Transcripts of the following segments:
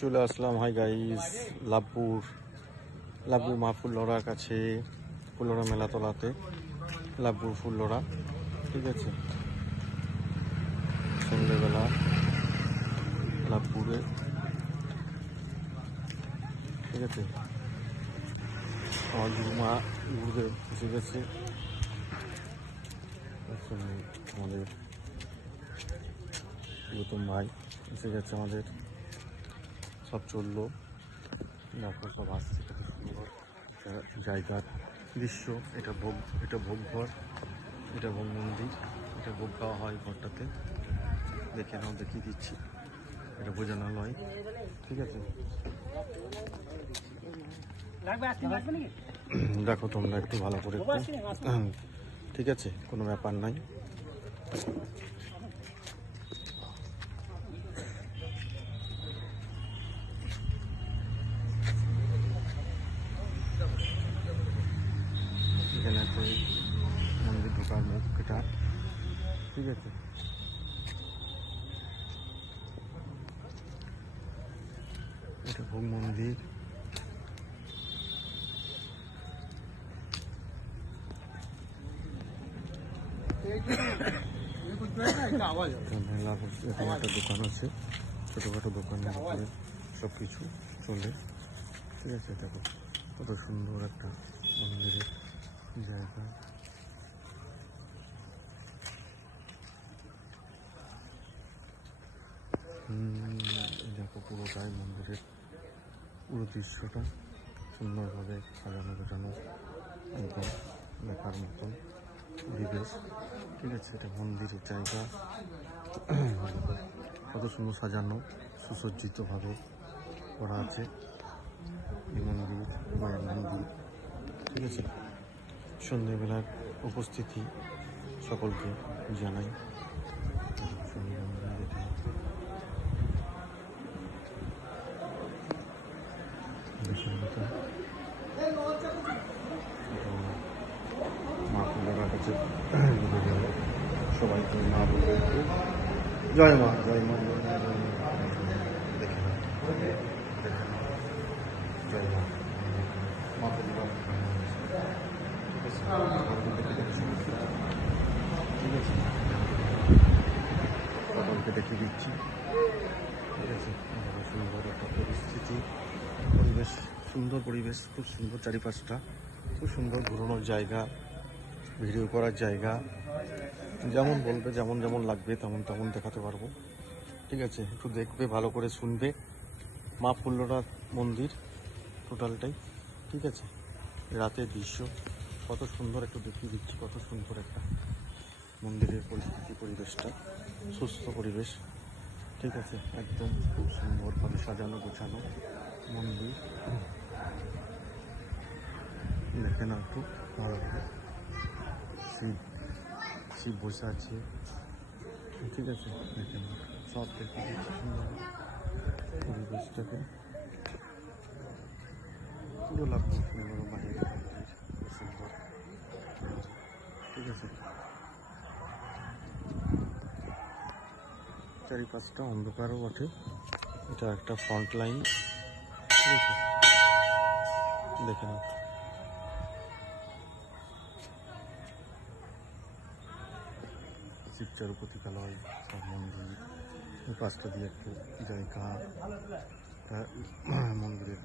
চলে আসলাম hi guys Labhpur মা ফুল্লরার কাছে, ফুল্লরা মেলাতলাতে লাভপুর ফুল্লরা। ঠিক আছে, সন্ধ্যেবেলা লাভপুরে। ঠিক আছে, আমার মা ঘুরতে এসে গেছে। আমাদের গৌতম ভাই এসে গেছে, আমাদের সব চললো। দেখো সব আসছে, কত সুন্দর জায়গার দৃশ্য। এটা ভোগ ঘর, এটা ভোগ মন্দির, এটা ভোগ খাওয়া হয় ঘরটাতে। দেখে নাও, দেখিয়ে দিচ্ছি, এটা ভোজনালয়। ঠিক আছে, দেখো তোমরা একটু ভালো করে। ঠিক আছে, কোনো ব্যাপার নাই। এখানে একটা মন্দির ঢোকার মুখ এটা। ঠিক আছে, এটা ভোগ মন্দির। মেলা বসে, এখানে একটা দোকান আছে, ছোটোখাটো দোকানের উপরে সব কিছু চলে। ঠিক আছে, দেখো কত সুন্দর একটা মন্দিরের জায়গা। দেখো পুরোটাই মন্দিরের পুরো দৃশ্যটা সুন্দরভাবে সাজানো গোছানো, একদম দেখার মতন পরিবেশ। ঠিক আছে, এটা মন্দিরের জায়গা, কত সুন্দর সাজানো, সুসজ্জিতভাবে করা আছে এই মন্দির, মায়ের মন্দির। ঠিক আছে, সন্ধ্যেবেলার উপস্থিতি সকলকে জানাই। মা ফুল্লরার কাছে সবাইকে মা বলবে জয় মা, জয় মা, দেখে না, জয় মা, মা ফুল্লরা। ঠিক আছে, সকলকে দেখে দিচ্ছি। ঠিক আছে, সুন্দর একটা পরিস্থিতি, পরিবেশ, সুন্দর পরিবেশ, খুব সুন্দর চারিপাশটা, খুব সুন্দর ঘুরানোর জায়গা, ভিডিও করার জায়গা। যেমন বলবে, যেমন যেমন লাগবে তেমন তেমন দেখাতে পারবো। ঠিক আছে, একটু দেখবে, ভালো করে শুনবে। মা ফুল্লরা মন্দির টোটালটাই। ঠিক আছে, রাতের দৃশ্য কত সুন্দর, একটু দেখিয়ে দিচ্ছি কত সুন্দর একটা মন্দিরের পরিস্থিতি, পরিবেশটা সুস্থ পরিবেশ। ঠিক আছে, একদম খুব সুন্দরভাবে সাজানো গোছানো মন্দির। দেখে না একটু ভালো করে, শিব বসে আছে। ঠিক আছে, দেখে না, সব দেখে দিচ্ছি সুন্দর পরিবেশটাকে, পুরো লাগবে সুন্দর বাইরে সুন্দর। ঠিক আছে, চারিপাশটা অন্ধকারও বটে, এটা একটা ফ্রন্ট লাইন। ঠিক আছে, দেখে নাও, শিব চারুপতিকালয় সব মন্দির, এই পাশটা দিয়ে একটু জায়গা, মন্দিরের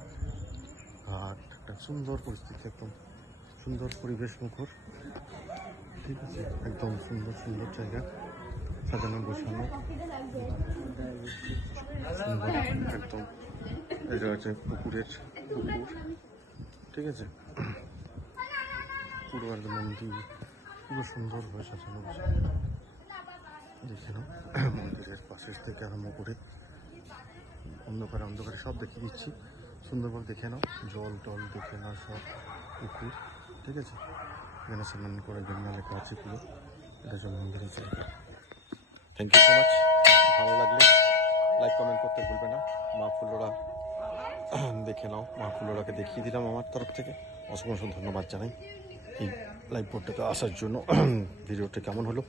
ঘাট, একটা সুন্দর পরিস্থিতি, একদম সুন্দর পরিবেশ মুখর। ঠিক আছে, একদম সুন্দর সুন্দর জায়গা, সাজানো গোছানো সুন্দর একদম। এটা হচ্ছে পুকুর। ঠিক আছে, পুরো একদম মন্দির পুরো সুন্দরভাবে সাজানো গোছানো। দেখে নাও, মন্দিরের পাশের থেকে আরম্ভ করে অন্ধকারে সব দেখিয়ে দিচ্ছি সুন্দরভাবে। দেখে নাও, জল টল দেখে নাও, সব পুকুর। ঠিক আছে, এখানে স্নান করার জন্য লেখা আছে পুরো, এটা হচ্ছে মন্দিরের জায়গা। Thank you so much. ভালো লাগলে লাইক কমেন্ট করতে ভুলবে না। মা ফুল্লরা দেখে নাও, মা ফুল্লরাকে দেখিয়ে দিলাম আমার তরফ থেকে, অসংখ্য ধন্যবাদ জানাই এই লাইভ বোর্ডটাতে আসার জন্য। ভিডিওটা কেমন হলো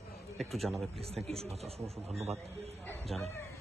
একটু জানাবে please. Thank you so much, অসংখ্য ধন্যবাদ জানাই।